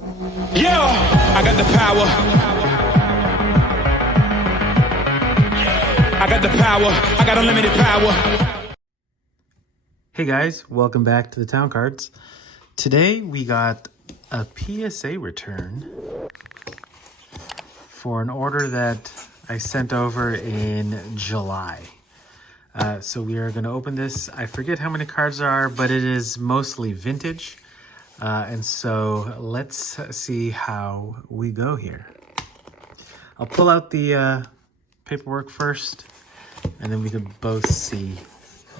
Yeah, I got the power. I got the power. I got unlimited power. Hey guys, welcome back to the Town Cards. Today we got a PSA return for an order that I sent over in July. So we are going to open this. I forget how many cards there are, but it is mostly vintage. And so let's see how we go here. I'll pull out the paperwork first, and then we can both see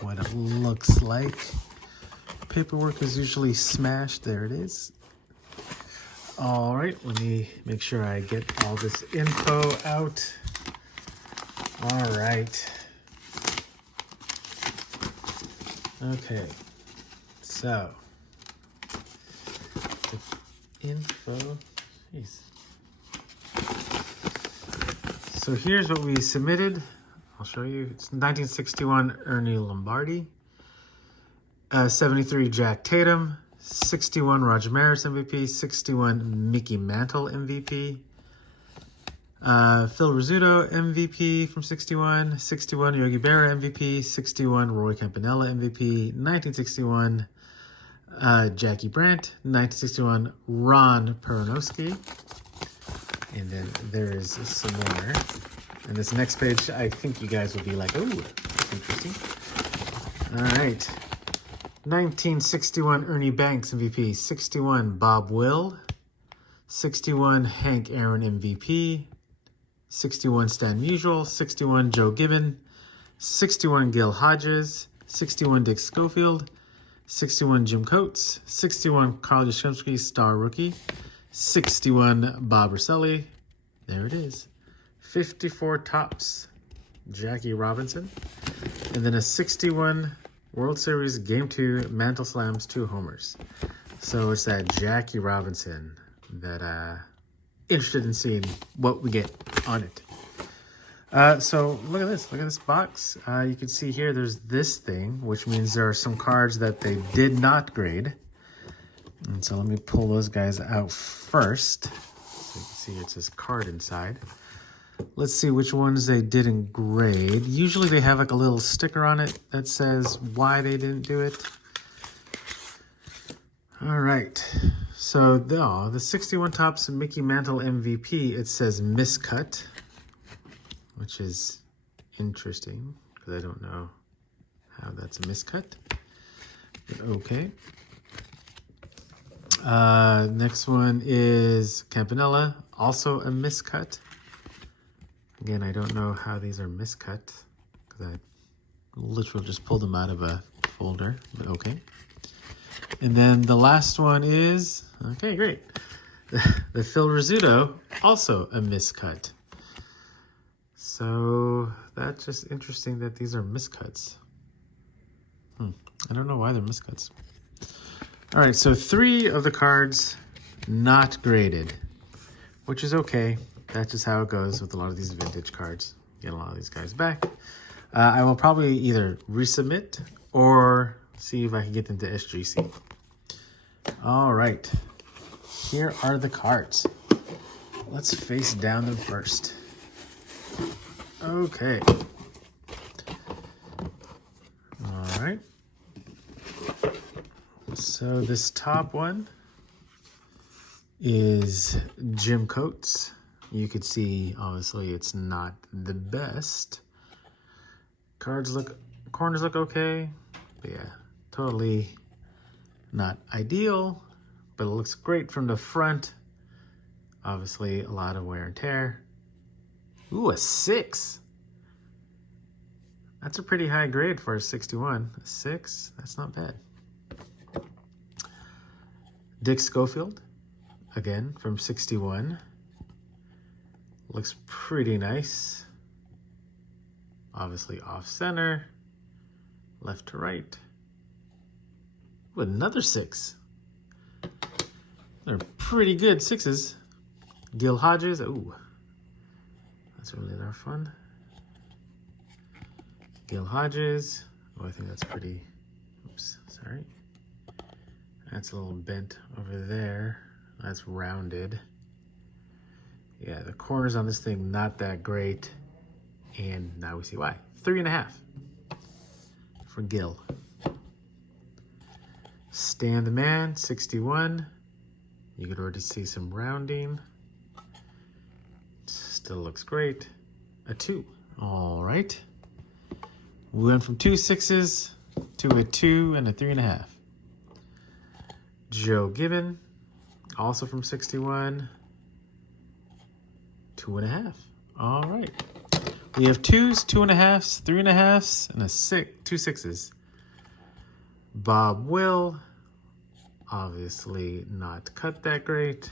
what it looks like. Paperwork is usually smashed. There it is. All right, let me make sure I get all this info out. All right. Okay, so the info, jeez. So here's what we submitted. I'll show you. It's 1961 Ernie Lombardi, 73 Jack Tatum, 61 Roger Maris MVP, 61 Mickey Mantle MVP, Phil Rizzuto MVP from 61, 61 Yogi Berra MVP, 61 Roy Campanella MVP, 1961 Jackie Brandt, 1961 Ron Peronowski, and then there is some more. And this next page, I think you guys will be like, oh, that's interesting. All right. 1961 Ernie Banks MVP, 61 Bob Will, 61 Hank Aaron MVP, 61 Stan Musial, 61 Joe Gibbon, 61 Gil Hodges, 61 Dick Schofield, 61 Jim Coates, 61 Carl Yastrzemski, star rookie, 61 Bob Rosselli, there it is, 54 Topps, Jackie Robinson, and then a 61 World Series Game 2 Mantle Slams 2 homers. So it's that Jackie Robinson that interested in seeing what we get on it. So look at this box. You can see here there's this thing, which means there are some cards that they did not grade. And so let me pull those guys out first. So you can see it says card inside. Let's see which ones they didn't grade. Usually they have like a little sticker on it that says why they didn't do it. All right. So the 61 Topps Mickey Mantle MVP, it says miscut, which is interesting because I don't know how that's a miscut. But okay. Next one is Campanella, also a miscut. Again, I don't know how these are miscut because I literally just pulled them out of a folder, but okay. And then the last one is, okay, great. The Phil Rizzuto, also a miscut. So that's just interesting that these are miscuts. I don't know why they're miscuts. All right, so 3 of the cards not graded, which is okay. That's just how it goes with a lot of these vintage cards. Get a lot of these guys back. I will probably either resubmit or see if I can get them to SGC. All right, here are the cards. Let's face down them first. Okay. All right. So this top one is Jim Coates. You could see, obviously, it's not the best. Corners look okay. But yeah, totally not ideal, but it looks great from the front. Obviously, a lot of wear and tear. Ooh, a 6. That's a pretty high grade for a 61. A 6, that's not bad. Dick Schofield, again, from 61. Looks pretty nice. Obviously off center, left to right. Ooh, another 6. They're pretty good 6s. Gil Hodges, ooh. That's really not fun. Gil Hodges. Oh, I think that's pretty, oops, sorry. That's a little bent over there. That's rounded. Yeah, the corners on this thing, not that great. And now we see why. 3.5 for Gil. Stan the Man, 61. You could already see some rounding. Still looks great. A 2. All right. We went from 2 6s to a 2 and a 3.5. Joe Gibbon, also from 61. 2.5. All right. We have 2s, 2.5s, 3.5s, and a 2 6s. Bob Will, obviously not cut that great.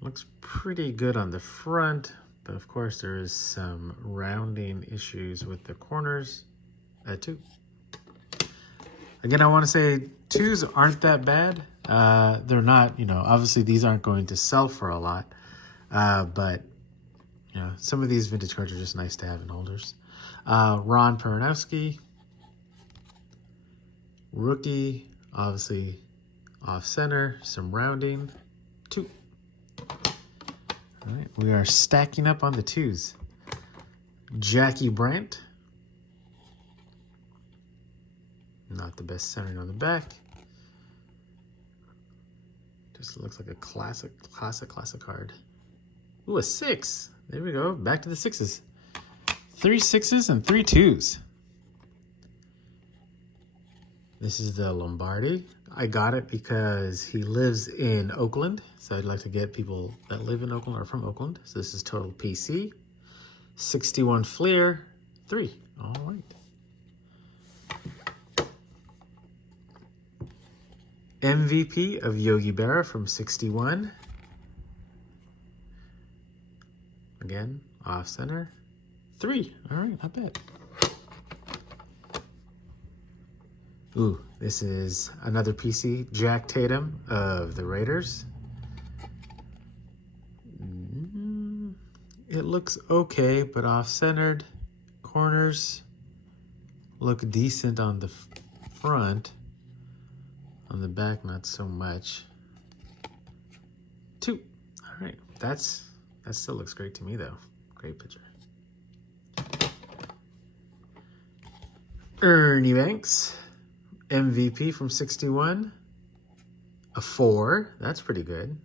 Looks pretty good on the front, but of course there is some rounding issues with the corners at 2. Again, I want to say 2s aren't that bad. They're not, obviously these aren't going to sell for a lot, but some of these vintage cards are just nice to have in holders. Ron Peronowski, rookie, obviously off center, some rounding, 2. All right, we are stacking up on the 2s. Jackie Brandt, not the best centering on the back. Just looks like a classic card. Ooh, a 6. There we go. Back to the 6s. 3 6s and 3 2s. This is the Lombardi. I got it because he lives in Oakland. So I'd like to get people that live in Oakland or from Oakland. So this is total PC. 61 Fleer, 3. All right. MVP of Yogi Berra from 61. Again, off center. 3. All right, not bad. Ooh, this is another PC. Jack Tatum of the Raiders. It looks okay, but off-centered. Corners look decent on the front. On the back, not so much. 2. All right, that still looks great to me, though. Great picture. Ernie Banks, MVP from 61. A 4. That's pretty good.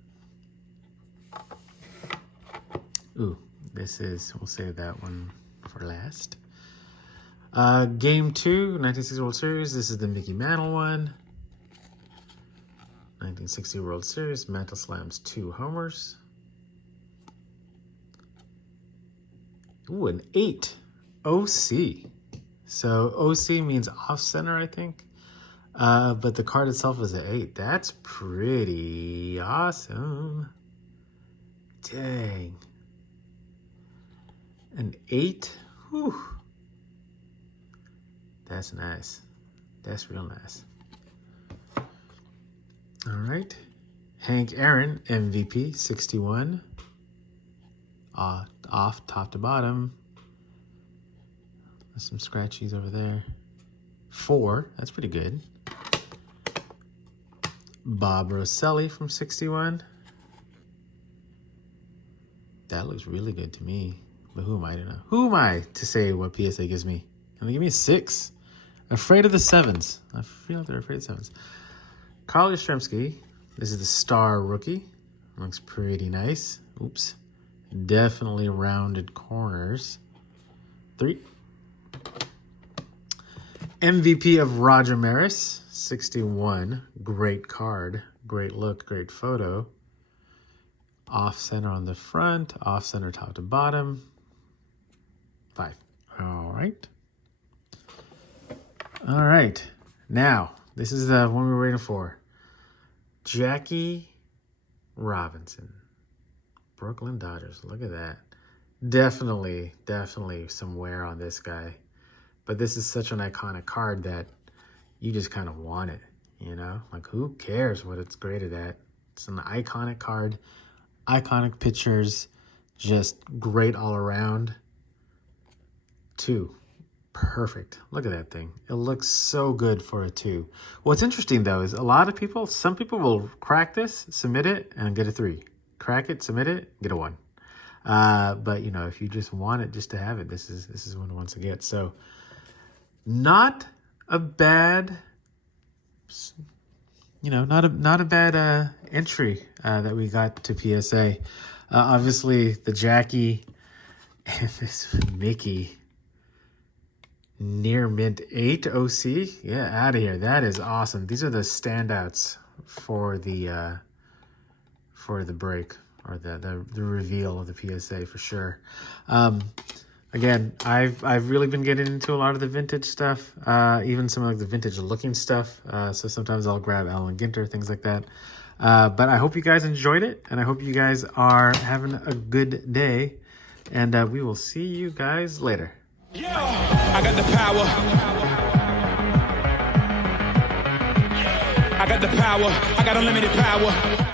Ooh, we'll save that one for last. Game 2, 1960 World Series. This is the Mickey Mantle one. 1960 World Series. Mantle slams 2 homers. Ooh, an 8. OC. So OC means off center, I think. But the card itself is an 8. That's pretty awesome. Dang. An 8? Whew. That's nice. That's real nice. All right. Hank Aaron, MVP, 61. Off top to bottom. There's some scratchies over there. 4. That's pretty good. Bob Rosselli from 61. That looks really good to me. But who am I to know? Who am I to say what PSA gives me? And they give me a 6. Afraid of the 7s. I feel like they're afraid of 7s. Carl Yastrzemski. This is the star rookie. Looks pretty nice. Oops. Definitely rounded corners. 3. MVP of Roger Maris, 61. Great card. Great look. Great photo. Off center on the front. Off center top to bottom. 5. All right. All right. Now, this is the one we were waiting for. Jackie Robinson. Brooklyn Dodgers. Look at that. Definitely some wear on this guy. But this is such an iconic card that you just kind of want it, Like, who cares what it's graded at? It's an iconic card. Iconic pictures. Just great all around. 2. perfect. Look at that thing. It looks so good for a 2. What's interesting though is some people will crack this, submit it, and get a 3. Crack it, submit it, get a 1. But you know, if you just want it just to have it, this is one it wants to get. So not a bad, you know, not a bad entry that we got to PSA. Obviously the Jackie and this Mickey near mint 8 OC. Yeah, out of here. That is awesome. These are the standouts for the break, or the reveal of the PSA for sure. Again, I've really been getting into a lot of the vintage stuff, even some of like the vintage looking stuff. So sometimes I'll grab Allen Ginter, things like that. But I hope you guys enjoyed it, and I hope you guys are having a good day, and we will see you guys later. Yeah, I got the power. I got the power. I got unlimited power.